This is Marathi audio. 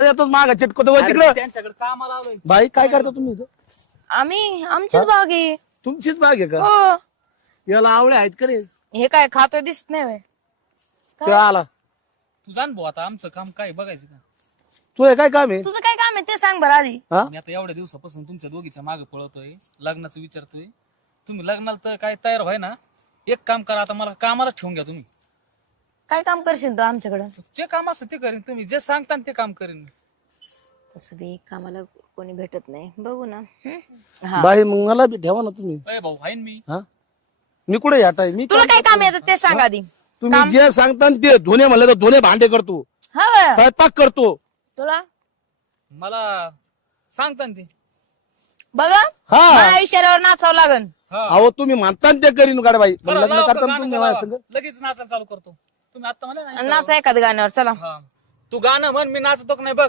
येतोच मागा चिटकतो तिकडं. त्यांच्याकडे कामाला आलोय. बाई काय करता तुम्ही इथं? आम्ही आमचीच बाग आहे. तुमचीच बाग आहे का? हो. याला आवळे आहेत का रे? हे काय खातोय दिसत नाही व्हय? तो आला. तू जाण भाऊ, आता आमचं काम काय बघायचं का? तू हे काय काम आहे? तुझं काय काम आहे ते सांग बरं आधी. हा? मी आता एवढ्या दिवसापासून तुमच्या दोघीच्या मागे पळतोय, लग्नाचं विचारतोय. तुम्ही लग्नाला तर काय तयार व्हाय ना. एक काम करा, आता मला कामाला ठेवून घ्या तुम्ही. काय काम करशील तू आमच्याकडं? जे काम असतं ते करीन, तुम्ही जे सांगता ते काम करीन. तसं बी कामाला कोणी भेटत नाही, बघू ना. हा. बाई मग मला बी ठेवा ना तुम्ही. अय भाऊ आहे मी. हा मी कुठे याटाय? मी तुला काय काम येतं ते सांग आधी. तुम्ही जे सांगता ते धुणे म्हणलं तर धुणे भांडे करतो, हा व्हय? स्वयंपाक करतो. तुला मला सांगता ते. बघा हा माझ्या इशाऱ्यावर नाचावं लागन. हा. अहो तुम्ही म्हणता ते करीन गाडी बाई. पण बरं, लग्न लावा करताना गाणं तुम्ही लावा. माझ्या संग. लगेच नाचायला चालू करतो. तुम्ही आता म्हणा ना. नाचा एखाद्या गाण्यावर चला. हा. तू गाणं म्हण, मी नाचतो का नाही बघ.